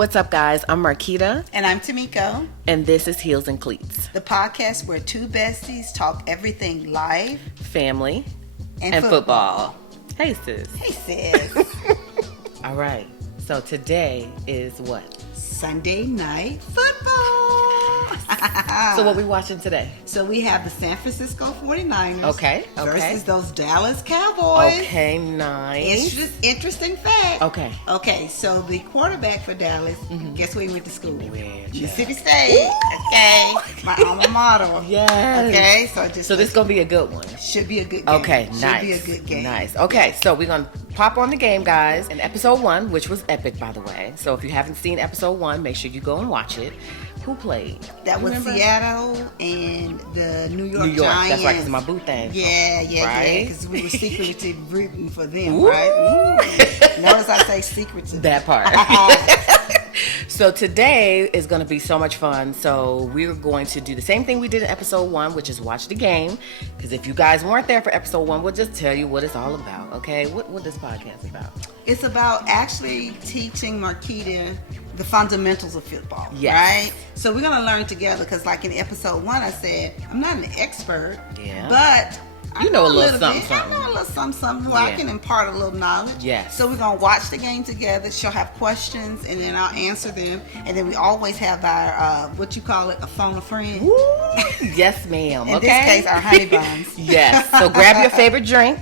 what's up, guys? I'm Marquita. And I'm Tamiko. And this is Heels and Cleats, the podcast where two besties talk everything life, family, and football. Hey, sis. Hey, sis. All right. So today is what? Sunday night football. So what we watching today? So we have the San Francisco 49ers. Okay. Versus those Dallas Cowboys. Okay, nice. Interesting fact. Okay. Okay, so the quarterback for Dallas, guess where he went to school? Mississippi State. State. Okay. My alma mater. Yes. Okay, so this is going to be a good one. Should be a good game. Okay, nice. Should be a good game. Nice. Okay, so we're going to pop on the game, guys. In episode 1, which was epic, by the way. So if you haven't seen episode 1, make sure you go and watch it. Who played? That was Seattle and the New York Giants. That's right, because my boo thing. Yeah, right? Because we were secretly rooting for them, right? Notice I say secretly. That part. So today is going to be so much fun. So we're going to do the same thing we did in episode 1, which is watch the game. Because if you guys weren't there for episode 1, we'll just tell you what it's all about, okay? What this podcast is about? It's about actually teaching Marquita the fundamentals of football, yes. right? So we're going to learn together because like in episode 1, I said, I'm not an expert, yeah, but I know a little something. I know a little something where I can impart a little knowledge. Yes. So we're going to watch the game together. She'll have questions, and then I'll answer them. And then we always have our, what you call it, a phone a friend. Woo! Yes, ma'am. In this case, our honey buns. Yes. So grab your favorite drink.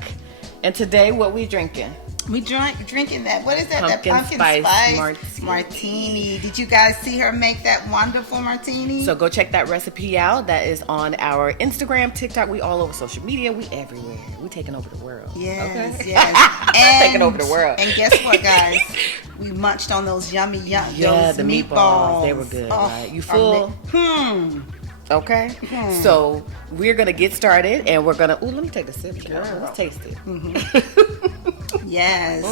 And today, what we drinking? We drinking that. What is that? Pumpkin spice martini. Did you guys see her make that wonderful martini? So go check that recipe out. That is on our Instagram, TikTok. We all over social media. We everywhere. We taking over the world. Yes, okay? yes. And, taking over the world. And guess what, guys? We munched on those yummy those the meatballs. They were good, right? You full? Okay. So we're going to get started and we're going to... Ooh, let me take the sip. Let's taste it. Yes.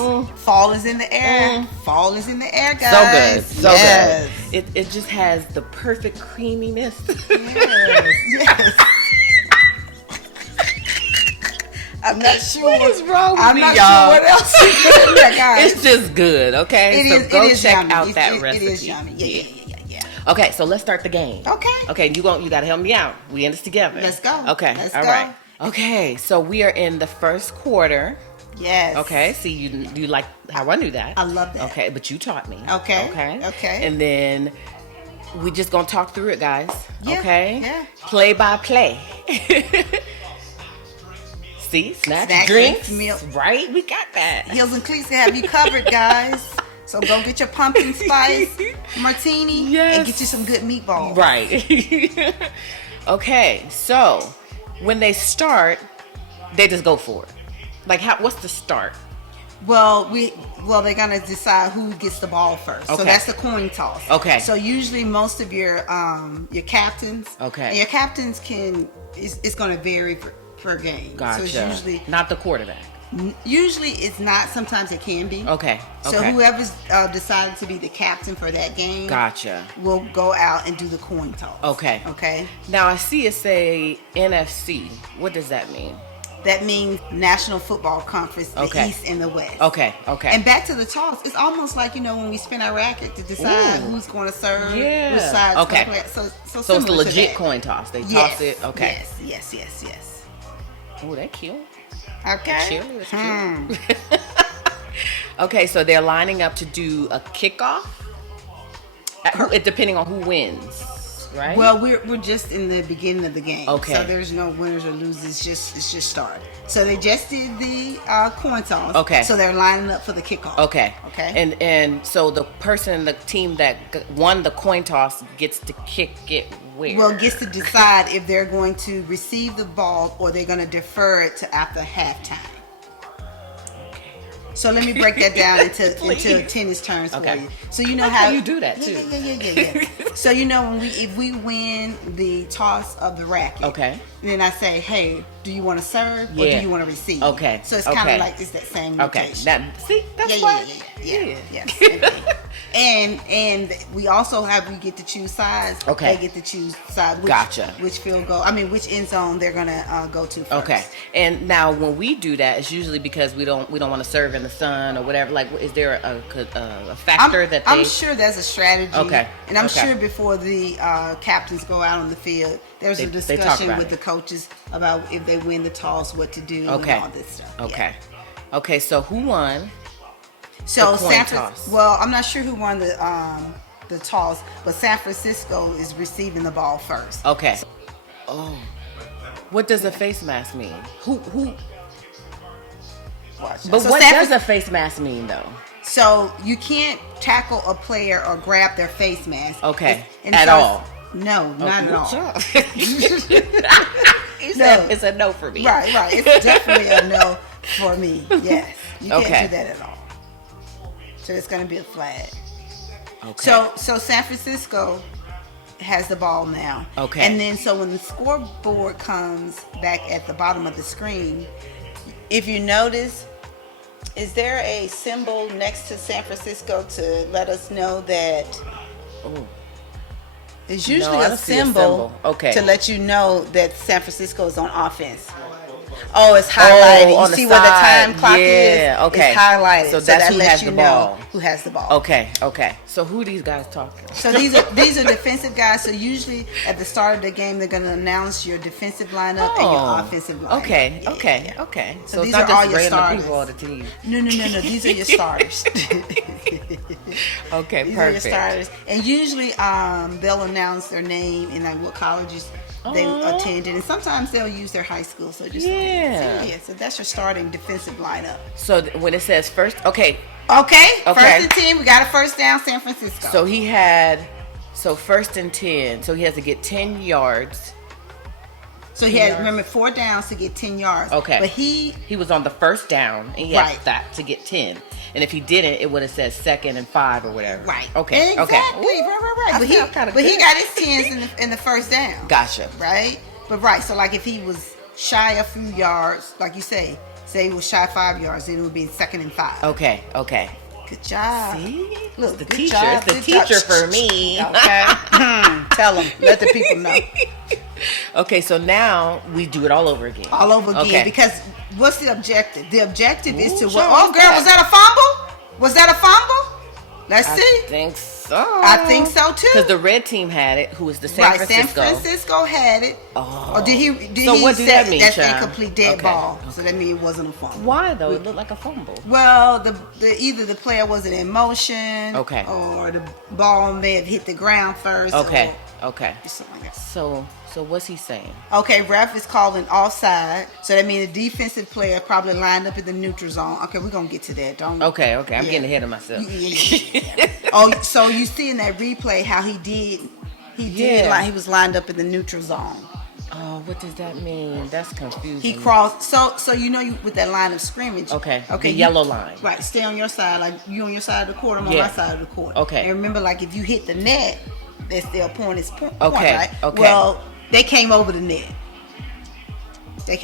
Fall is in the air. Fall is in the air, guys. So good. It just has the perfect creaminess. Yes. I'm not sure. What is wrong with I'm me, not y'all? sure what else you put in there, guys. It's just good, okay? So go check out that recipe. It is yummy. Yeah. Okay, so let's start the game. Okay, you got to help me out. We in this together. Let's go. Okay, all right. Okay, so we are in the first quarter. Yes. Okay, see, you like how I knew that. I love that. Okay, but you taught me. Okay. And then we just going to talk through it, guys. Yeah. Okay? Yeah. Play by play. See, snacks, drinks, milk. Right? We got that. Heels and Cleats have you covered, guys. So go get your pumpkin spice martini and get you some good meatballs. Right. Okay, so when they start, they just go for it. Like, what's the start? Well, they're gonna decide who gets the ball first. Okay. So that's the coin toss. Okay. So usually most of your captains. Okay. And your captains it's gonna vary per game. Gotcha. So it's usually not the quarterback. Usually it's not. Sometimes it can be. Okay. So whoever's decided to be the captain for that game. Gotcha. Will go out and do the coin toss. Okay. Now I see it say NFC. What does that mean? That means National Football Conference, the East and the West. Okay. And back to the toss, it's almost like, when we spin our racket to decide who's going to serve, which side's going to play. So it's a legit coin toss. They toss it. Okay. Yes. Oh, that's cute. Okay. That's cute. Okay, so they're lining up to do a kickoff, depending on who wins. Right? Well, we're just in the beginning of the game. Okay. So there's no winners or losers. It's just started. So they just did the coin toss. Okay. So they're lining up for the kickoff. Okay. And so the team that won the coin toss gets to kick it where? Well, gets to decide if they're going to receive the ball or they're going to defer it to after halftime. So let me break that down into tennis terms for you. So you know how you do that too. Yeah. So if we win the toss of the racket, then I say, hey, do you want to serve or do you want to receive? Okay. So it's kind of like it's that same notation. Okay. That's why. Yes. And we also we get to choose sides. Okay. They get to choose side. Which field goal? Which end zone they're gonna go to first. Okay. And now when we do that, it's usually because we don't want to serve in the sun or whatever. Like, is there a factor that I'm sure there's a strategy. Okay. And I'm sure before the captains go out on the field, there's a discussion with the coaches about if they win the toss, what to do, and all this stuff. Okay. Yeah. Okay. So who won? So well, I'm not sure who won the toss, but San Francisco is receiving the ball first. Okay. What does a face mask mean? Who? But what does a face mask mean, though? So you can't tackle a player or grab their face mask. Okay. At all? No, not at all. It's a no for me. Right. It's definitely a no for me. Yes, you can't do that at all. So it's going to be a flag. Okay. So San Francisco has the ball now. Okay. And then so when the scoreboard comes back at the bottom of the screen, if you notice, is there a symbol next to San Francisco to let us know that? There's usually a symbol to let you know that San Francisco is on offense. Oh, it's highlighted. You see where the time clock is? Yeah, okay. It's highlighted. So that lets you know who has the ball. Okay. So who are these guys talking? So these are defensive guys. So usually at the start of the game, they're going to announce your defensive lineup and your offensive lineup. Okay. So these are all your starters. People on the team. No. These are your starters. Okay, these perfect. are your starters. And usually they'll announce their name and like what colleges they attended, and sometimes they'll use their high school. So just so that's your starting defensive lineup. So when it says first, okay, first and 10, we got a first down, San Francisco. So he had first and 10, so he has to get 10 yards. So he had, remember, 4 downs to get 10 yards. Okay, but he was on the first down, and he had that to get 10. And if he didn't, it would have said 2nd and 5 or whatever. Right. Okay. Exactly. Okay. Right. But he got his 10s in the first down. Gotcha. Right. But so like if he was shy a few yards, like you say he was shy 5 yards, then it would be 2nd and 5. Okay. Good job. See? Look, the teacher. It's the teacher for me. Okay. Tell them. Let the people know. Okay, so now we do it all over again. All over again because what's the objective? The objective is to was that a fumble? Was that a fumble? Let's see. I think so. I think so too. Because the red team had it, who was the San Francisco. San Francisco had it. Oh. Or did he what did that mean, that's incomplete dead ball. So that means it wasn't a fumble. Why though? It looked like a fumble. Well, either the player wasn't in motion. Okay. Or the ball may have hit the ground first. Okay. Something like that. So what's he saying? Okay, ref is calling offside. So that means the defensive player probably lined up in the neutral zone. Okay, we're gonna get to that. Okay. I'm getting ahead of myself. Yeah. So you see in that replay how he did like he was lined up in the neutral zone. Oh, what does that mean? That's confusing. He crossed. So you with that line of scrimmage. Okay. The yellow line. Right. Stay on your side. Like you on your side of the court. I'm on my side of the court. Okay. And remember, like if you hit the net, that's their point. Okay. Right? Okay. Well, they came over the net. They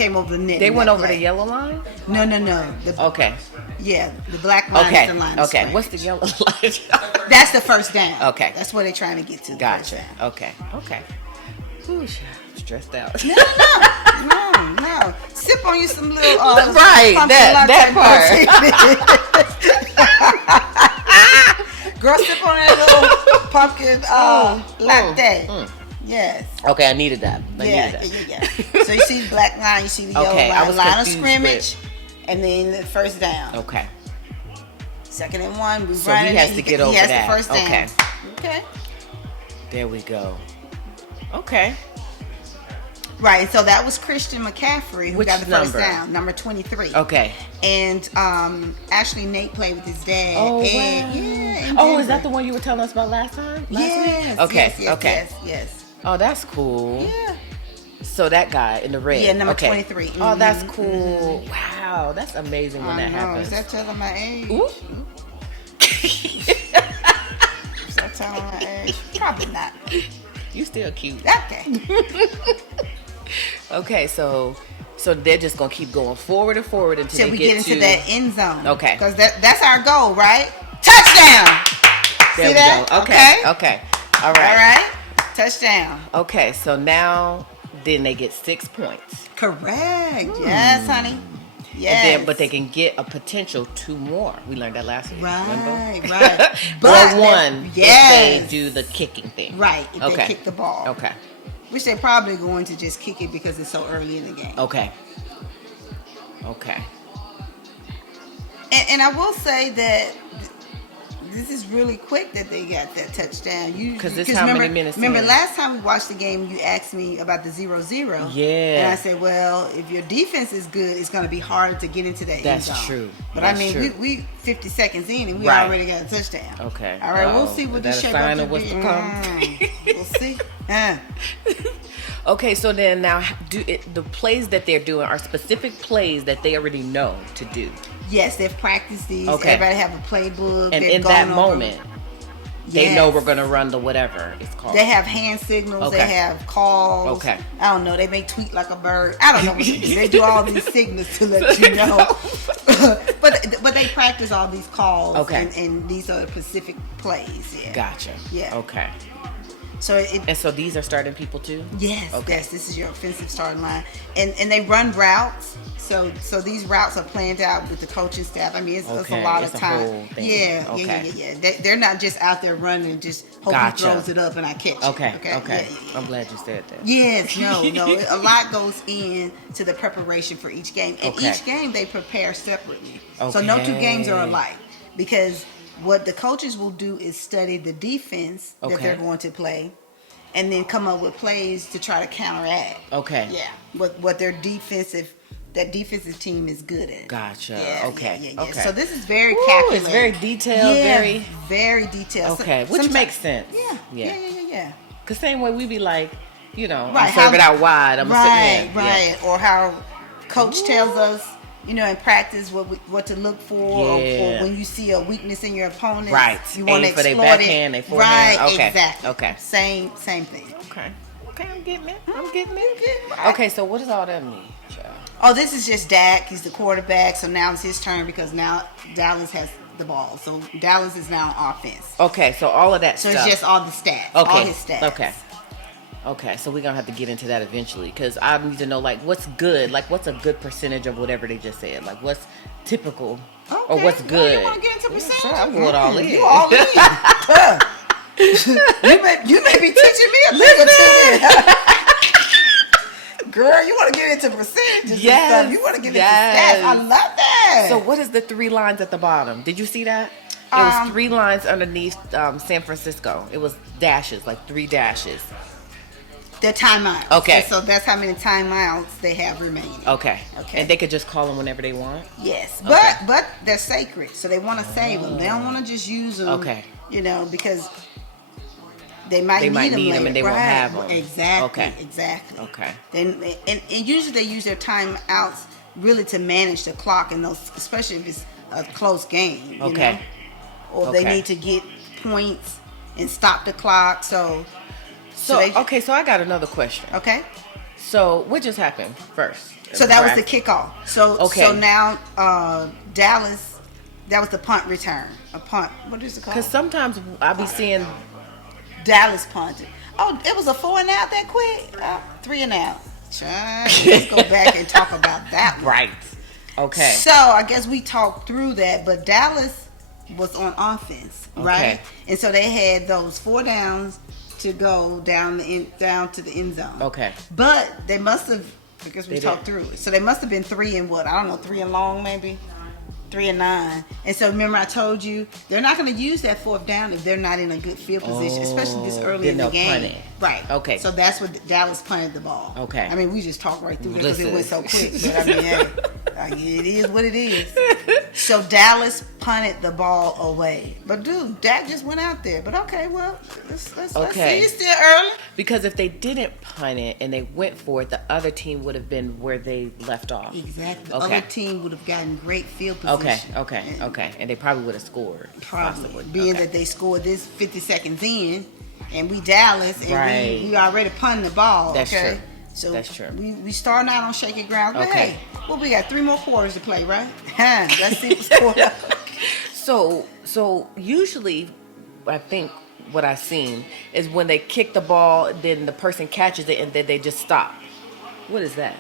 went over the yellow line? No. Okay. Yeah, the black line is the line of scrimmage. What's the yellow line? That's the first down. Okay. That's where they're trying to get to. Gotcha. Okay. Ooh, stressed out. No. Sip on you some little right, that part. Girl, sip on that little pumpkin latte. Yes. Okay, I needed that. Yeah. So you see the black line, you see the yellow line of scrimmage, and then the first down. Okay. 2nd and 1. We so run he has to get over that. He has the first down. Okay. There we go. Okay. Right, so that was Christian McCaffrey who got the first number? down, number 23. Okay. And actually Nate played with his dad. Oh, wow. Yeah. Is that the one you were telling us about last week? Yes. Okay. Yes. Oh, that's cool. Yeah. So that guy in the red. Yeah, number 23. Mm-hmm. Oh, that's cool. Wow, that's amazing when that happens. Is that telling my age? Ooh. Is that telling my age? Probably not. You still cute. Okay. Okay, so they're just gonna keep going forward and forward until we get into that end zone. Okay. Because that's our goal, right? Touchdown! There See we that? go. Okay. All right. All right. Touchdown. Okay, so now then they get 6 points. Correct. Yes, honey. Yes. And then, but they can get a potential 2 more. We learned that last week. Right, remember? right. Or 1 if yes. they do the kicking thing. Right, if they kick the ball. Okay. Which they're probably going to just kick it because it's so early in the game. Okay. And I will say that this is really quick that they got that touchdown. Because this how many minutes? Remember last time we watched the game, you asked me about the 0-0. Yeah. And I said, well, if your defense is good, it's going to be harder to get into that end zone. That's true. But That's I mean, true. we 50 seconds in and we already got a touchdown. Okay. All right, we'll see what this shape up to what's be. to come. We'll see. Okay, so then now the plays that they're doing are specific plays that they already know to do. Yes, they've practiced these. Okay. Everybody have a playbook. And in that moment, they know we're going to run the whatever it's called. They have hand signals. Okay. They have calls. Okay. I don't know. They may tweet like a bird. I don't know what they do. They do all these signals to let you know. but they practice all these calls. Okay. And these are specific plays. Yeah. Gotcha. Yeah. Okay. And so these are starting people too? Yes. Okay. Yes. This is your offensive starting line. And they run routes. So these routes are planned out with the coaching staff. I mean, it's a lot of time. Whole thing. Yeah. They're not just out there running and just hope he throws it up and I catch it. Okay. Yeah. I'm glad you said that. Yes, no. A lot goes in to the preparation for each game. And each game they prepare separately. So no 2 games are alike. Because what the coaches will do is study the defense that they're going to play and then come up with plays to try to counteract. Okay. Yeah. What their defensive team is good at. Gotcha. Yeah, Okay. Okay. So this is very calculated. It's very detailed. Yeah, very detailed. Okay, which makes sense. Yeah. Because same way we be like, right, I'm serving out wide. I'm right. Yeah. Or how coach tells us, in practice what to look for, or when you see a weakness in your opponent, right? You want to exploit their backhand, their forehand. Right. Okay. Exactly. Okay. Same thing. Okay, I'm getting it. Right. Okay, so what does all that mean, child? Oh, this is just Dak. He's the quarterback, so now it's his turn because now Dallas has the ball. So Dallas is now on offense. Okay, so all of that so stuff. It's just all the stats. Okay. All his stats. Okay, so we're going to have to get into that eventually because I need to know, what's good? What's a good percentage of whatever they just said? What's typical or what's good? You want to get into percentage? Sure, I'm going all in. You all in. you may be teaching me a thing or two. Girl, you want to get into percentages and stuff. You want to get into stats. I love that. So what is the 3 lines at the bottom? Did you see that? It was 3 lines underneath San Francisco. It was dashes, 3 dashes. They're timeouts. Okay. So that's how many timeouts they have remaining. Okay. And they could just call them whenever they want? Yes. But they're sacred. So they want to save them. They don't want to just use them. Okay. Because they might need them and they won't have them. Exactly. Okay. Exactly. Okay. And usually they use their timeouts really to manage the clock and those, especially if it's a close game. You know? Or they need to get points and stop the clock. So I got another question. Okay. So what just happened first? So that was the kickoff. So now Dallas, that was the punt return. A punt. What is it called? Because sometimes I be seeing Dallas punted. Oh, it was a 4 and out that quick? 3 and out. Let's go back and talk about that one. Right. Okay. So I guess we talked through that, but Dallas was on offense, right? And so they had those 4 downs to go down to the end zone. Okay. But they must have, because we talked through it. So they must have been 3 and what? I don't know, 3 and long maybe? 3 and 9. And so remember I told you they're not going to use that 4th down if they're not in a good field position, especially this early in the game. Punt it. Right. Okay. So that's what Dallas punted the ball. Okay. I mean, we just talked right through that because it went so quick. But I mean, it is what it is. So Dallas punted the ball away. But dude, Dak just went out there. But okay, well, let's see. It's still early. Because if they didn't punt it and they went for it, the other team would have been where they left off. Exactly. The other team would have gotten great field position. Okay. And they probably would have scored. Probably. Being that they scored this 50 seconds in, and we Dallas, and we already punting the ball. That's true. So that's true. We starting out on shaky ground. But hey, we got 3 more quarters to play, right? Let's see what's going on. So usually I think what I've seen is when they kick the ball, then the person catches it, and then they just stop. What is that?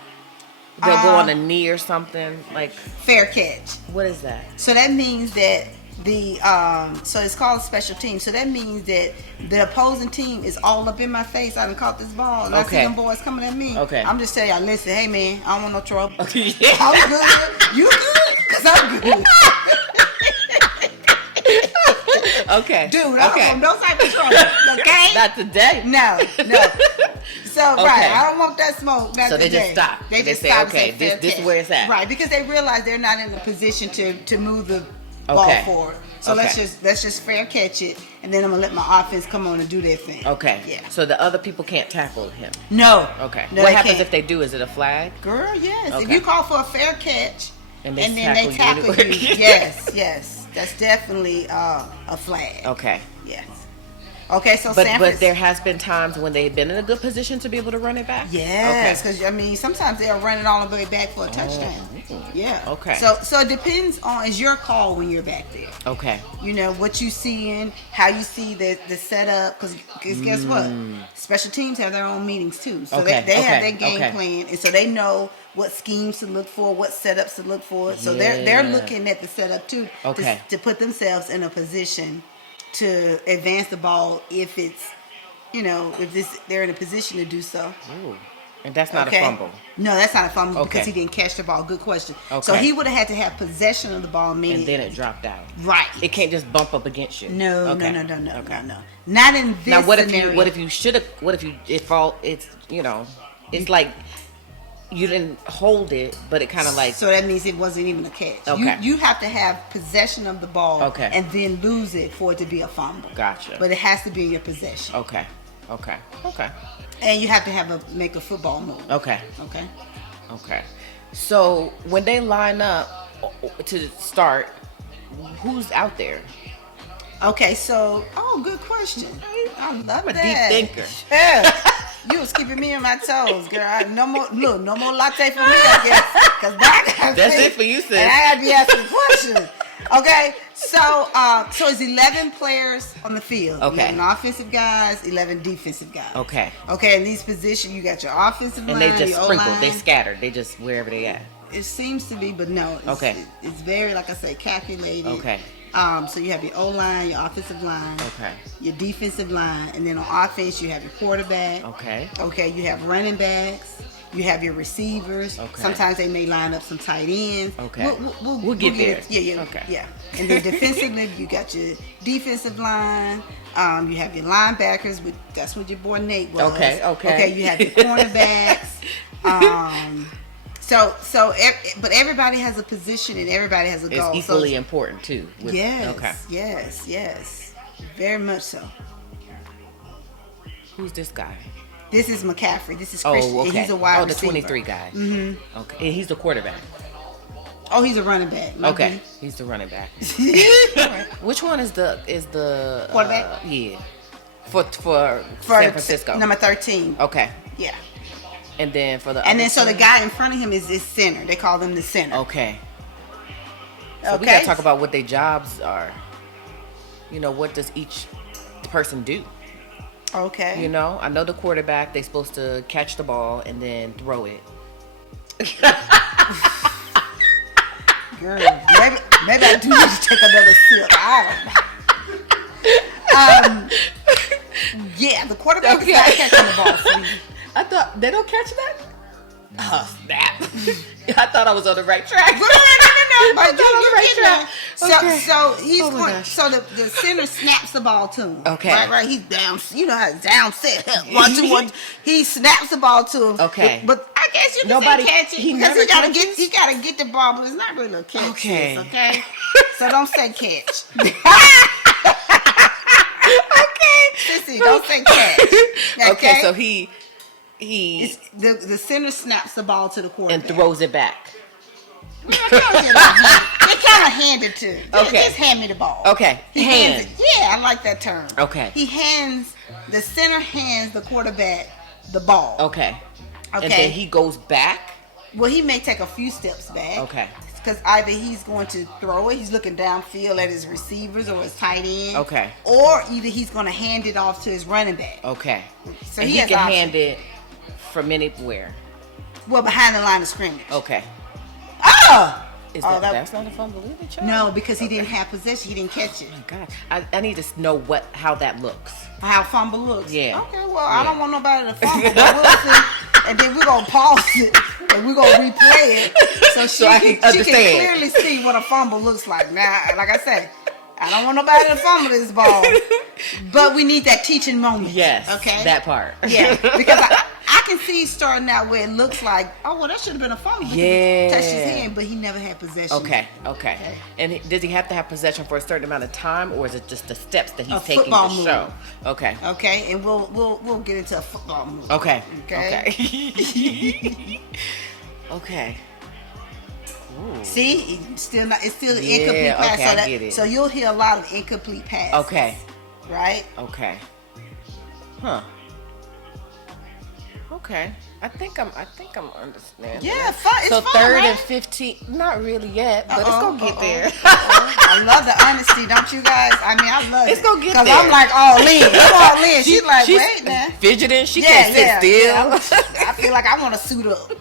They'll go on a knee or something, like fair catch. What is that? So that means that so it's called special team. So that means that the opposing team is all up in my face. I done caught this ball, and I see them boys coming at me. Okay. I'm just telling y'all, listen, hey man, I don't want no trouble. Okay. Yeah. I'm good. You good? Cause I'm good. Okay. Dude, I don't want no type of trouble. Okay. Not today. No. So right, I don't want that smoke. Not so they today. just stop. They just say, stop. okay, this is where it's at. Right, because they realize they're not in a position to move the ball forward. So let's just fair catch it, and then I'm gonna let my offense come on and do their thing. Okay. Yeah. So the other people can't tackle him. No. Okay. No, what happens if they do? Is it a flag? Girl, yes. Okay. If you call for a fair catch, and then they tackle you, yes, that's definitely a flag. Okay. Yes. Okay, so but there has been times when they've been in a good position to be able to run it back. Yes, because I mean sometimes they'll run it all the way back for a touchdown. Yeah. Okay. So it depends on it's your call when you're back there. Okay. You know what you seeing, how you see the setup. Because guess what, special teams have their own meetings too. So they have their game plan, and so they know what schemes to look for, what setups to look for. So they're looking at the setup too to put themselves in a position to advance the ball if it's, they're in a position to do so. Ooh. And that's not a fumble. No, that's not a fumble because he didn't catch the ball. Good question. Okay. So he would have had to have possession of the ball, meaning and then it dropped out. Right. It can't just bump up against you. No. No. Not in this now, scenario. What if you should have? What if you? It's like you didn't hold it, but it kind of like. So that means it wasn't even a catch. Okay. You have to have possession of the ball. Okay. And then lose it for it to be a fumble. Gotcha. But it has to be your possession. Okay. And you have to make a football move. Okay. Okay. So when they line up to start, who's out there? Okay, so good question. I love that. I'm a deep thinker. Yeah. You was keeping me on my toes, girl. No more latte for me, I guess. Cause that's it for you, sis. And I gotta be asking questions. Okay, so it's 11 players on the field. Okay. 11 offensive guys, 11 defensive guys. Okay. Okay, in these positions, you got your offensive line, and they just your sprinkled. O-line. They scattered. They just wherever they at. It seems to be, but no. It's very, like I say, calculated. Okay. So you have your O-line, your offensive line, okay, your defensive line, and then on offense you have your quarterback. Okay. Okay, you have running backs, you have your receivers. Okay. Sometimes they may line up some tight ends. Okay. We'll get there. Yeah. Okay. Yeah. And then defensively, you got your defensive line. You have your linebackers. That's what your boy Nate was. Okay. You have your cornerbacks. But everybody has a position and everybody has a goal. It's equally important too. Yes. Very much so. Who's this guy? This is McCaffrey. This is Christian. Okay. He's a wide receiver. The 23 guy. Mm-hmm. Okay. And he's the quarterback. Oh, he's a running back. Okay. He's the running back. Which one is the quarterback? Yeah. For San Francisco. Number 13. Okay. Yeah. And then for the the guy in front of him is this center. They call them the center. Okay. So we gotta talk about what their jobs are. What does each person do? Okay. I know the quarterback, they're supposed to catch the ball and then throw it. Girl, maybe I do need to take another sip. I don't know. Yeah, the quarterback is not catching the ball. So I thought they don't catch that. Oh snap! I thought I was on the right track. No. I thought I was on the right track. Okay. So he's going. So the center snaps the ball to him. Okay. Right. He's down. You know how it's down set. 1, 2, 1. He snaps the ball to him. Okay. But I guess you can say catch it because he gotta get the ball, but it's not really a catch. Okay. So don't say catch. Sissy, don't say catch. Okay. So he the center snaps the ball to the quarterback and throws it back. They kind of hand it to. Okay. Just hand me the ball. Okay. He hands it. Yeah, I like that term. Okay. The center hands the quarterback the ball. Okay. And then he goes back. Well, he may take a few steps back. Okay. because either he's going to throw it, he's looking downfield at his receivers or his tight end. Okay. Or either he's going to hand it off to his running back. Okay. So and he can hand it from anywhere. Well, behind the line of scrimmage. Okay. Oh! That's not a fumble either, child? No, because he didn't have possession. He didn't catch it. Oh my God. I need to know how that looks. How fumble looks? Yeah. Okay, well, I don't want nobody to fumble, but we'll see. And then we're going to pause it, and we're going to replay it so she can clearly see what a fumble looks like. Now, like I said, I don't want nobody to fumble this ball, but we need that teaching moment. Yes, okay, that part. Yeah, because I can see starting out where it looks like, oh, well, that should have been a fumble. Yeah. Touched his hand, but he never had possession. Okay. And does he have to have possession for a certain amount of time, or is it just the steps that he's taking to show? Okay. Okay, and we'll get into a football move. Okay. Okay. Okay. Ooh. See, it's still an incomplete pass. Okay, I get it. So you'll hear a lot of incomplete passes. Okay. Right? Okay. Huh. Okay. I think I'm understanding. Yeah, fun. It's so fun, 3rd right? and 15. Not really yet, but it's gonna get there. I love the honesty, don't you guys? I mean, I love it. It's gonna get there. Because I'm like, oh, Lynn. I'm all Lynn. She's like, wait, man. Fidgeting. She can't sit still. Yeah. I feel like I want to suit up.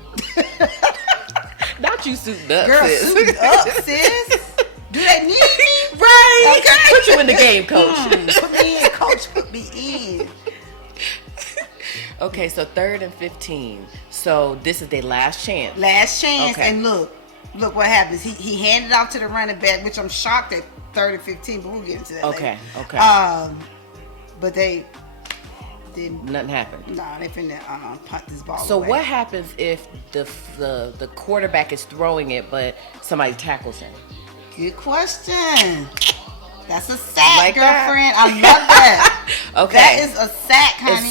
Not you suiting up, girl, sis. suiting up, sis. Do they need me? Right. Okay. Put you in the game, coach. Put me in, coach. Put me in. Okay, so 3rd and 15. So this is their last chance. Last chance. Okay. And look what happens. He handed off to the running back, which I'm shocked at 3rd and 15, but we'll get into that later. Okay. But they didn't. Nothing happened. Nah, they finna punt this ball So away. what happens if the quarterback is throwing it, but somebody tackles him? Good question. That's a sack, Like that? girlfriend. I love that. Okay. That is a sack, honey. And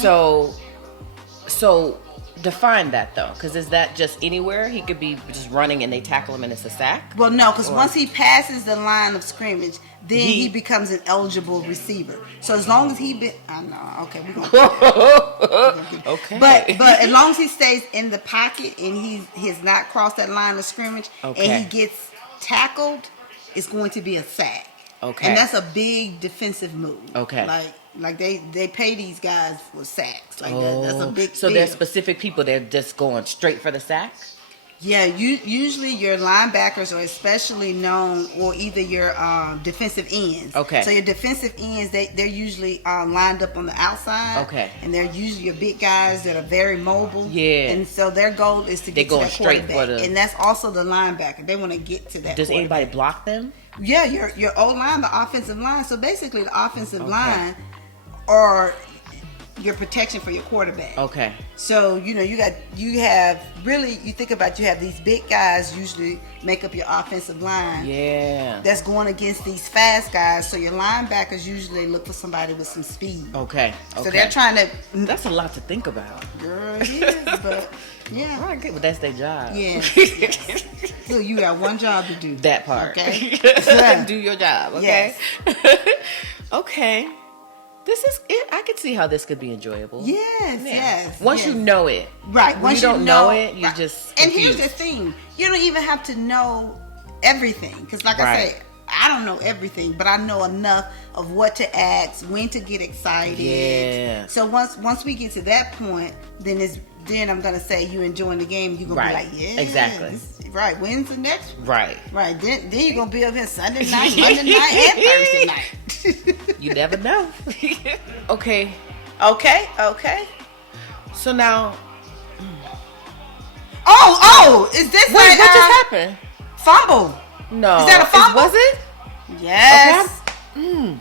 so define that though, because is that just anywhere? He could be just running and they tackle him and it's a sack? Well, no, because once he passes the line of scrimmage, then he becomes an eligible receiver. So as long as I know. Okay, we're gonna. Okay. But as long as he stays in the pocket and he has not crossed that line of scrimmage, and he gets tackled, it's going to be a sack. Okay. And that's a big defensive move. Okay. Like they pay these guys for sacks. Like that's a big So deal. there's specific people that are just going straight for the sack? Yeah, usually your linebackers are especially known, or either your defensive ends. Okay. So your defensive ends, they're usually lined up on the outside. Okay. And they're usually your big guys that are very mobile. Yeah. And so their goal is to get to that straight quarterback. for And that's also the linebacker. They want to get to that. Does anybody block them? Yeah, your O-line, the offensive line. So basically, the offensive line or your protection for your quarterback. Okay. So, you have these big guys usually make up your offensive line. Yeah. That's going against these fast guys. So your linebackers usually look for somebody with some speed. Okay. So they're trying to. That's a lot to think about. Girl, it is, but yeah. All right, good. Well, that's their job. Yeah. So you got one job to do. That part. Okay. Do your job. Okay. Yes. Okay. This is it. I could see how this could be enjoyable. Yes. Once you know it. Right. When Once you don't know it, you right. just And confused. here's the thing. You don't even have to know everything. Because like I said, I don't know everything, but I know enough of what to ask, when to get excited. Yeah. So once we get to that point, then I'm gonna say you enjoying the game. You're gonna be like, yeah, exactly. Right. When's the next one? Right. Right. Then you're gonna be up here Sunday night, Monday night, and Thursday night. You never know. Okay. So now. Oh! Is this Wait, what just happened? Fumble. No. Is that a fumble? Was it? Yes. Okay,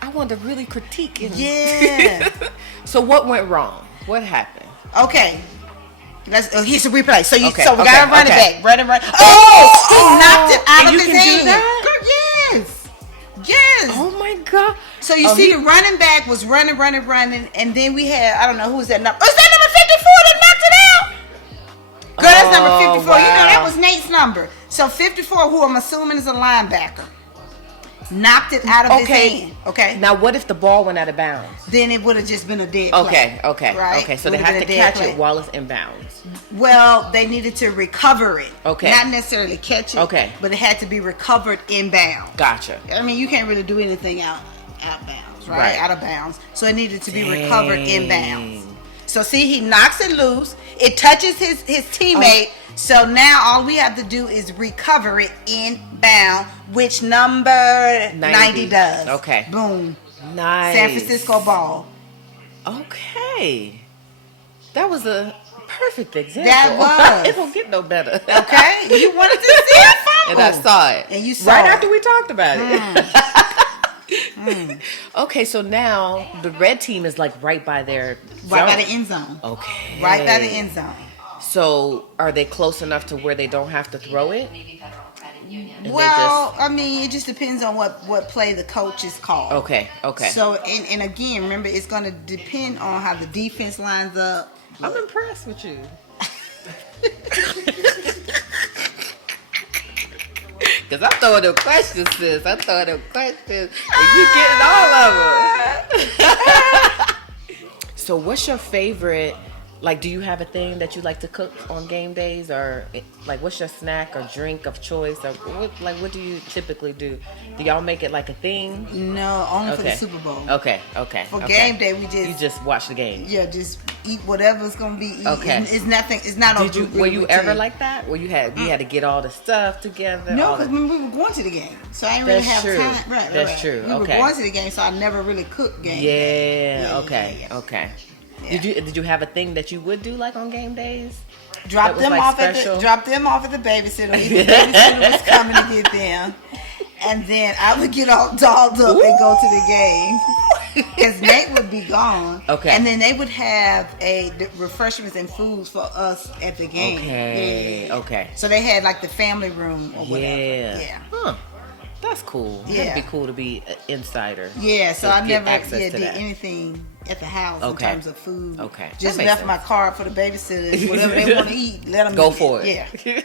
I want to really critique it. Yeah. So what went wrong? What happened? Okay. Here's the replay. So we Okay, got to run it back. Run. Oh! He knocked it out And of you his can do hand. that? Girl, yes. Oh my God. So you see the running back was running, and then we had, I don't know, who was that number? Was that number 54 that knocked it out? Girl, that's number 54. Wow. You know, that was Nate's number. So 54, who I'm assuming is a linebacker. knocked it out of his hand. Okay. Now, what if the ball went out of bounds? Then it would have just been a dead play. Okay. So they have to catch it while it's in bounds. Well, they needed to recover it. Okay. Not necessarily catch it. Okay. But it had to be recovered in bounds. Gotcha. I mean, you can't really do anything out bounds, right? Out of bounds. So it needed to be recovered in bounds. So see, he knocks it loose. It touches his teammate. So now all we have to do is recover it in bound, which number 90 does. Okay. Boom. Nice. San Francisco ball. Okay. That was a perfect example. That was. It don't get no better. Okay. You wanted to see it fumble. And I saw it. And you saw right it. after we talked about it. Okay, so now the red team is like right by their zone. Right by the end zone. Okay. Right by the end zone. So are they close enough to where they don't have to throw it? Well, I mean, it just depends on what play the coach is called. Okay. So, and again, remember, it's going to depend on how the defense lines up. I'm impressed with you. Because I'm throwing them questions, sis. I'm throwing them questions, and you getting all of them. So what's your favorite, like, do you have a thing that you like to cook on game days? Or, like, what's your snack or drink of choice? Or, what do you typically do? Do y'all make it like a thing? No, only for the Super Bowl. Okay. For game day, You just watch the game. Yeah, just eat whatever's going to be eaten. Okay. It's nothing, it's not on really Were you routine. ever like that? Where you had to get all the stuff together? No, because we were going to the game. So I didn't really have time. Right, That's true. We were going to the game, so I never really cooked game day. Yeah, okay. Yeah. Did you have a thing that you would do like on game days? Drop them off at the babysitter. Either the babysitter was coming to get them, and then I would get all dolled up and go to the game because Nate would be gone. Okay, and then they would have the refreshments and foods for us at the game. Okay. So they had like the family room or whatever. Yeah. Huh. That's cool. Yeah. That'd be cool to be an insider. Yeah, so I never did that. anything at the house in terms of food. Okay. Just left my card for the babysitters. Whatever they want to eat, let them go eat for it. Yeah.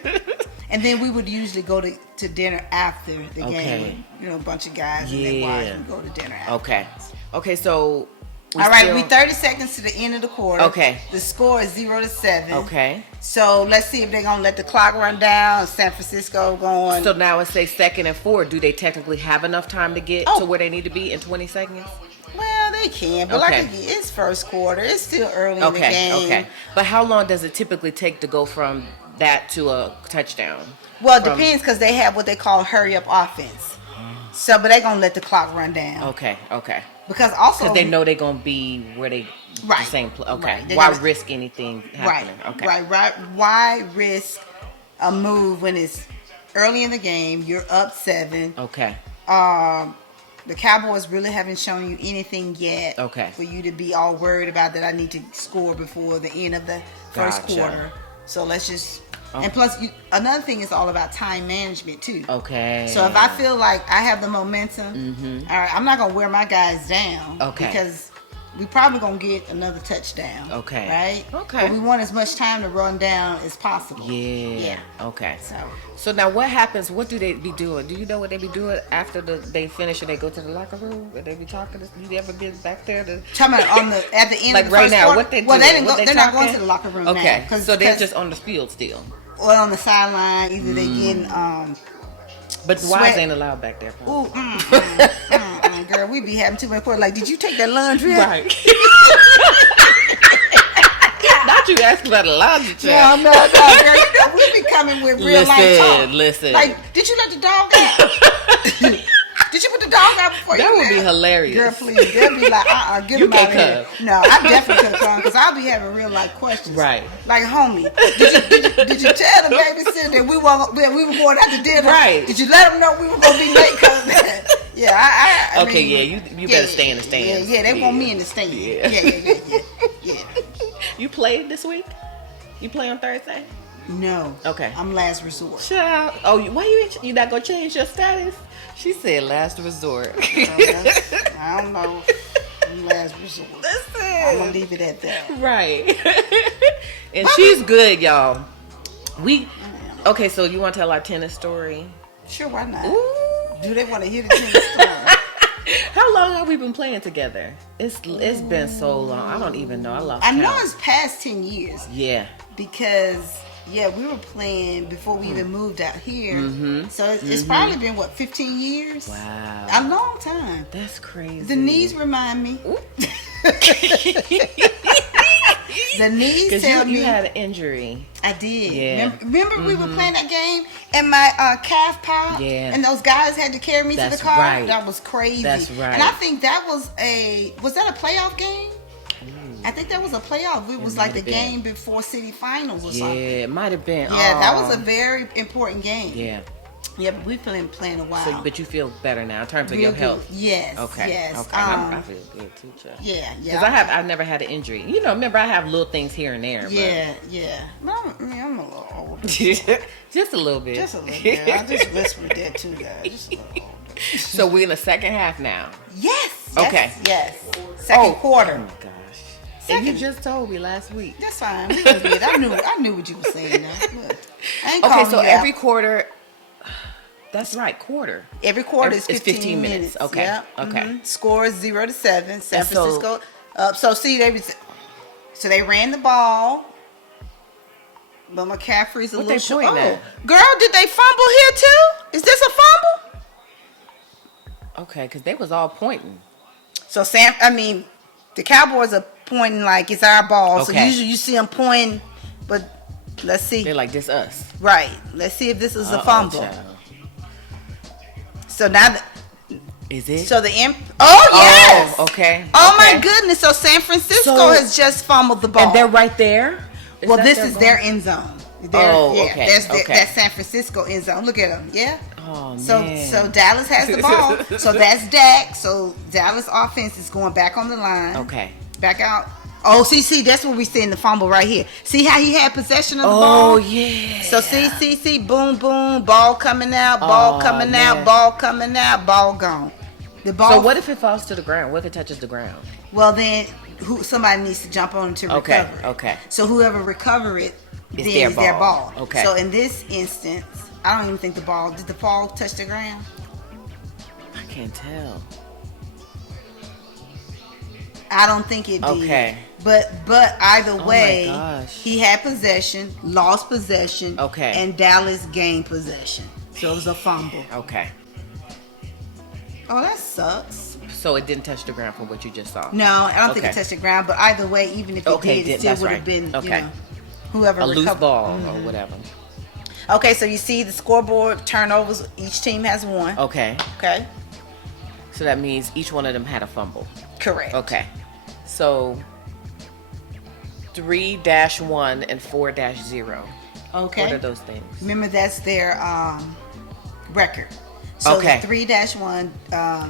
And then we would usually go to dinner after the game. With, a bunch of guys and their wives would go to dinner after. Okay, so... All right, we 30 seconds to the end of the quarter. Okay. The score is 0-7. Okay. So let's see if they're going to let the clock run down. San Francisco going. So now it's say 2nd and 4. Do they technically have enough time to get to where they need to be in 20 seconds? Well, they can, but it's first quarter. It's still early in the game. Okay. But how long does it typically take to go from that to a touchdown? Well, it depends because they have what they call hurry up offense. So, but they're going to let the clock run down. Okay. Because also they know they're going to be where they the same place. Okay. Right. Why risk anything happening? Right. Why risk a move when it's early in the game? You're up 7. Okay. The Cowboys really haven't shown you anything yet. Okay. For you to be all worried about that I need to score before the end of the first quarter. So let's just. And plus, another thing is all about time management too. Okay. So if I feel like I have the momentum, all right, I'm not gonna wear my guys down. Okay. Because we probably gonna get another touchdown. Okay. Right. Okay. But we want as much time to run down as possible. Yeah. Okay. So So now what happens? What do they be doing? Do you know what they be doing after they finish and they go to the locker room? Or they be talking to you ever been back there? Talking about at the end like of the right first now, quarter? what they do? Well, They they're not going to the locker room now. Okay, so they're just on the field still. Or on the sideline, either they getting But wives ain't allowed back there. Ooh, girl, we be having too many questions. Like, did you take that laundry out? Right. Not you asking about the laundry check. No, girl. You know, we be coming with real life talk. Listen. Like, did you let the dog out? Did you put the dog out before you That would left? be hilarious. Girl, please. They'll be like, get him out of here. come. No, I definitely could come because I'll be having real life questions. Right. Like, homie, did you tell the babysitter that we were going out to dinner? Right. Did you let them know we were going to be late coming back? Yeah, I Okay, mean, you better stay in the stands. Yeah, they want me in the stand. Yeah. You played this week? You play on Thursday? No. Okay. I'm last resort. Child. Oh, why you not gonna change your status? She said last resort. I don't know. I'm last resort. Listen. I'm gonna leave it at that. Right. And she's good, y'all. Okay, so you want to tell our tennis story? Sure, why not? Ooh, Do they want to hear the tennis club? How long have we been playing together? It's been so long. I don't even know. I lost count. know it's past 10 years. Yeah. Because, we were playing before we even moved out here. Mm-hmm. So it's probably been, 15 years? Wow. A long time. That's crazy. The knees remind me. The knees tell me. You had an injury. I did. Yeah. Remember we were playing that game and my calf popped? Yeah. And those guys had to carry me to the car? Right. That was crazy. That's right. And I think that was that a playoff game? I think that was a playoff. It was like the game before city finals or something. Yeah, it might have been. Yeah, that was a very important game. Yeah. Yeah, but we've been playing a while. So, but you feel better now in terms of Real your health. good. Yes. Okay. Yes. Okay. I feel good too, Chuck. Yeah. Because I've never had an injury. Remember I have little things here and there. Yeah. I'm a little older. Just a little bit. Just a little bit. I just whispered that too, guys. Just a little older. So we're in the second half now. Yes. Okay. Yes. Second quarter. Oh my gosh. And you just told me last week. That's fine. We can do it. I knew what you were saying. Now. Look, I ain't okay, so you every out. quarter. That's right, quarter. Every quarter is 15 minutes. Okay. Yep. Okay. Mm-hmm. Score is 0-7. San And Francisco up. So see, they ran the ball. But McCaffrey's a What little they short. pointing at? Girl, did they fumble here too? Is this a fumble? Okay, because they was all pointing. So the Cowboys are pointing like it's our ball. Okay. So usually you see them pointing, but let's see. They're like, this us. Right. Let's see if this is a fumble. Child. So now, Is it? so yes. Oh, okay. Oh Okay. my goodness. So San Francisco So- has just fumbled the ball. And they're right there? well, that this is their goal? end zone. Okay. That's San Francisco end zone. Look at them. Yeah. Oh, So man. Dallas has the ball. So that's Dak. So Dallas offense is going back on the line. Okay. Back out. Oh, see, that's what we see in the fumble right here. See how he had possession of the Oh, ball? yeah. So see, boom, boom, ball coming out, ball coming man. out, ball coming out, ball gone. The ball. So what if it falls to the ground? What if it touches the ground? Well, then somebody needs to jump on to recover it. Okay. So whoever recover it, It's then their is their ball. ball. Okay. So in this instance, I don't even think did the ball touch the ground? I can't tell. I don't think it did. Okay. But either my way, gosh. he had possession, lost possession, Okay. and Dallas gained possession. So it was a fumble. Okay. Oh, that sucks. So it didn't touch the ground from what you just saw? No, I don't think it Okay. touched the ground. But either way, even if it Okay, did, it still that's would have right. been, Okay. whoever A loose recovered. ball or whatever. Okay, so you see the scoreboard turnovers. Each team has one. Okay. Okay, So that means each one of them had a fumble. correct. Okay. So 3-1 and 4-0. Okay. What are those things? Remember, that's their record. So Okay. the 3-1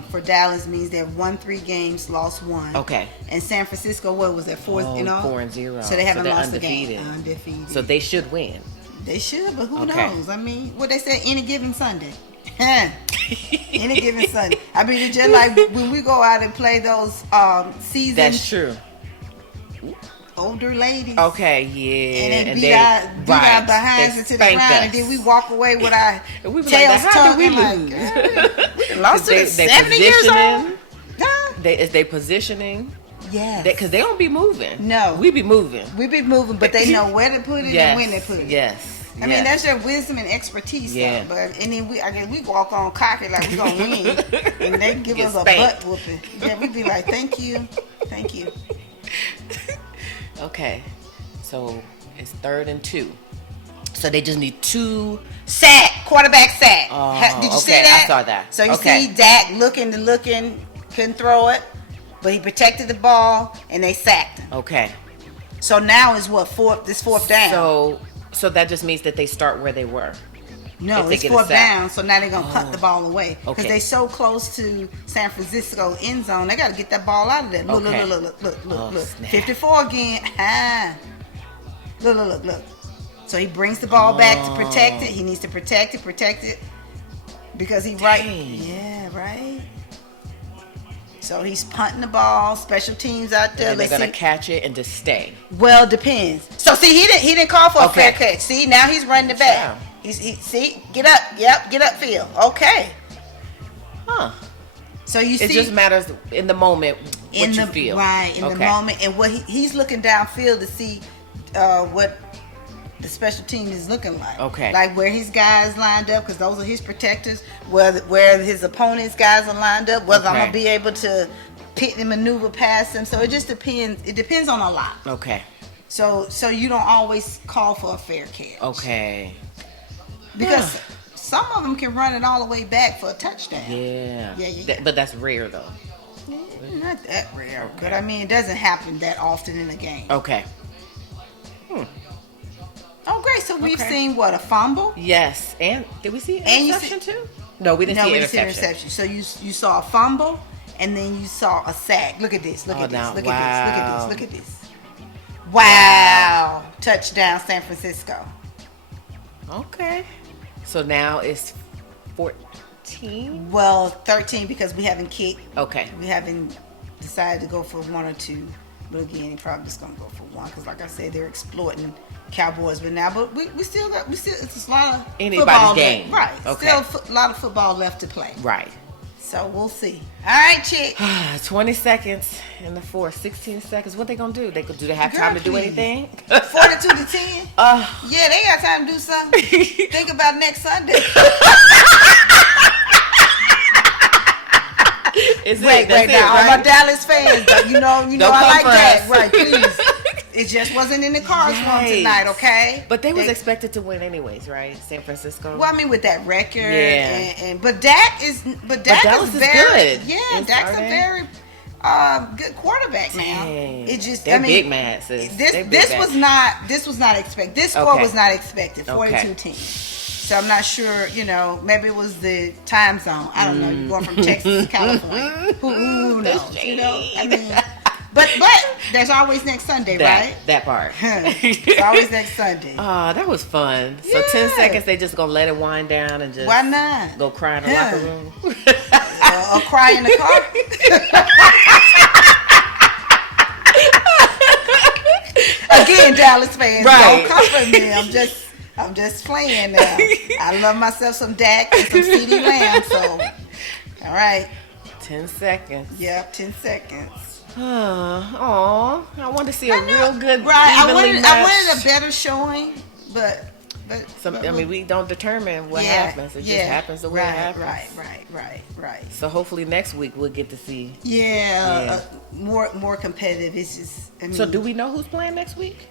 for Dallas means they've won 3 games, lost 1. Okay. And San Francisco, what was that? 4 Oh, in all? 4-0. So they haven't they're lost undefeated. a game. Undefeated. So they should win. They should, but who Okay. knows? I mean, what they said, any given Sunday. Any given Sunday. I mean, it's just like when we go out and play those seasoned That's true. older ladies. Okay, yeah. And then beat they our right, behinds they into the spanked ground, us. and then we walk away with our And we be tails like, how did we tugging lose? we lost to They- the they 70 years old. positioning. Huh? Is they positioning? Yes. Because they don't be moving. No. We be moving. We be moving, but they know where to put it and when to put it. Yes. I mean, that's your wisdom and expertise, Yeah. though. But and then I guess we walk on cocky like we gonna win, and they give Get us a spanked. butt whooping. Yeah, we be like, thank you. Okay. So it's 3rd and 2. So they just need 2. Quarterback sack. Oh, Did you see okay, that? I saw that. So you Okay. see Dak looking, couldn't throw it, but he protected the ball, and they sacked him. Okay. So now is fourth down. So that just means that they start where they were. No, if they it's get a fourth sack. down, so now they're going to punt the ball away. Because Okay. they're so close to San Francisco end zone, they got to get that ball out of there. Look, Okay. look. Oh, snap. 54 again. Ah. Look. So he brings the ball back to protect it. He needs to protect it. Because he right. Dang. Yeah, right. So he's punting the ball. Special teams out there. And they're Let's gonna see. catch it and just stay. Well, depends. So see, he didn't call for a Okay. fair catch. See, now he's running it back. Yeah. See, get up. Yep, get up field. Okay. Huh. So you see, it just matters in the moment what you feel. Right, in the moment. And what he's looking downfield to see what the special team is looking like. Okay. Like where his guys lined up, because those are his protectors, where his opponent's guys are lined up, whether I'm going to be able to pit and maneuver past them. So it just depends. It depends on a lot. Okay. So you don't always call for a fair catch. Okay. Because some of them can run it all the way back for a touchdown. Yeah. Yeah. But that's rare, though. Not that rare. Okay. But, I mean, it doesn't happen that often in a game. Okay. Oh, great. So we've seen, what, a fumble? Yes. And did we see an interception, too? No, we didn't see interception. So you saw a fumble, and then you saw a sack. Look at this. Look at this. Wow. Touchdown, San Francisco. Okay. So now it's 14? Well, 13 because we haven't kicked. Okay. We haven't decided to go for one or two. But again, probably just going to go for one because, like I said, they're exploiting Cowboys. But we still it's a lot of anybody's game. Right. Okay. Still a lot of football left to play. Right. So we'll see. All right, chick. 20 seconds in the fourth, 16 seconds. What they gonna do? Do they have time to do anything? 42-10. Yeah, they got time to do something. Think about next Sunday. Wait now, all my Dallas fans, you know I like that. Right, please. It just wasn't in the cards for them tonight, okay? But they was expected to win anyways, right? San Francisco. Well, I mean, with that record, but Dak is very good. Yeah, Dak's a very good quarterback now. It just, big man, sis. This was not expected. This score was not expected. 42-10. So I'm not sure, maybe it was the time zone. I don't know. You're going from Texas to California. Who knows? I mean, but there's always next Sunday, right? That part. It's always next Sunday. Oh, that was fun. So 10 seconds, they just gonna let it wind down and just why not go cry in the locker room? Or cry in the car. Again, Dallas fans, don't comfort me. I'm just playing now. I love myself some Dak and some CeeDee Lamb. So, all right. 10 seconds. Yep, 10 seconds. Oh, I want to see a real good, I wanted a better showing, but we don't determine what happens. It just happens the way it happens. Right. So hopefully next week we'll get to see. More competitive. It's just. So do we know who's playing next week?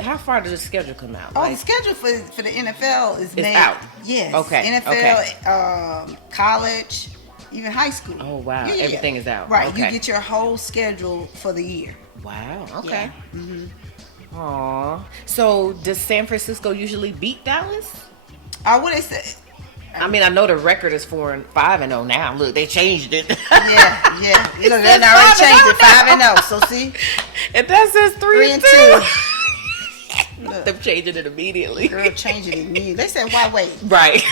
How far does the schedule come out? The schedule for the NFL is made out. Yes. Okay. NFL, college, even high school. Oh wow! Yeah. Everything is out. Right. Okay. You get your whole schedule for the year. Wow. Okay. Aw. So does San Francisco usually beat Dallas? I would have said. I mean, I know the record is 4-5-0 now. Look, they changed it. Yeah. They already changed it 5-0. So see, and that says 3-2. Look, them changing it immediately. Girl, changing it immediately. They said, why wait? Right.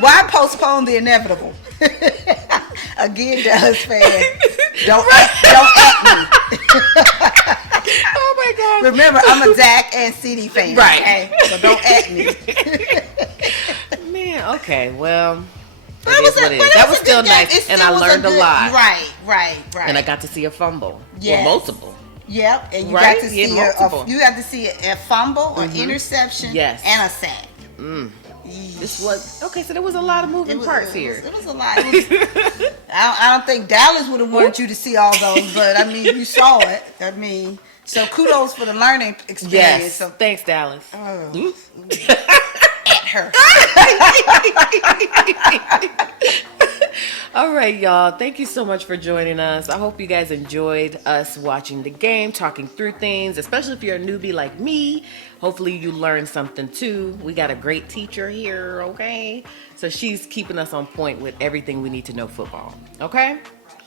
Why postpone the inevitable? Again, Dallas fans, don't at me. Oh my God. Remember, I'm a Dak and CeeDee fan. Right. Okay? So don't at me. Man, okay, well. That was still nice, and I learned a lot. Right. And I got to see a fumble. Yes. Well, multiple. Yep, and you got to see a fumble, an Mm-hmm. interception, and a sack. This was okay. So there was a lot of moving parts here. It was a lot. I don't think Dallas would have wanted you to see all those, but I mean, you saw it. I mean, so kudos for the learning experience. Yes, so, thanks, Dallas. At her. All right, y'all. Thank you so much for joining us. I hope you guys enjoyed us watching the game, talking through things, especially if you're a newbie like me. Hopefully you learned something too. We got a great teacher here, okay? So she's keeping us on point with everything we need to know football, okay?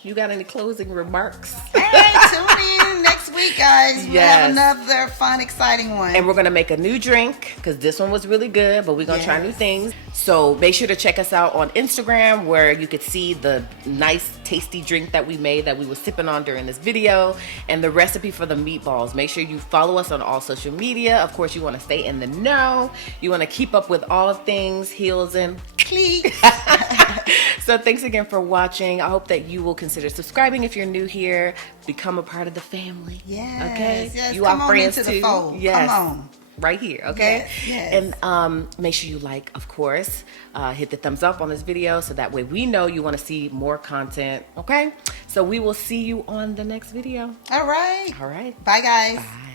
You got any closing remarks? Hey, tune in next week, guys. We'll have another fun, exciting one. And we're going to make a new drink because this one was really good, but we're going to try new things. So make sure to check us out on Instagram where you could see the nice, tasty drink that we made that we were sipping on during this video and the recipe for the meatballs. Make sure you follow us on all social media. Of course, you want to stay in the know. You want to keep up with all things heels and Cleats. So thanks again for watching. I hope that you will consider subscribing if you're new here. Become a part of the family. Yes. Okay. Yes. You Come are on friends into too. the fold. Yes. Come on. Right here, okay? Yes. And make sure you like, of course, hit the thumbs up on this video so that way we know you want to see more content, okay? So we will see you on the next video. All right. All right. Bye, guys. Bye.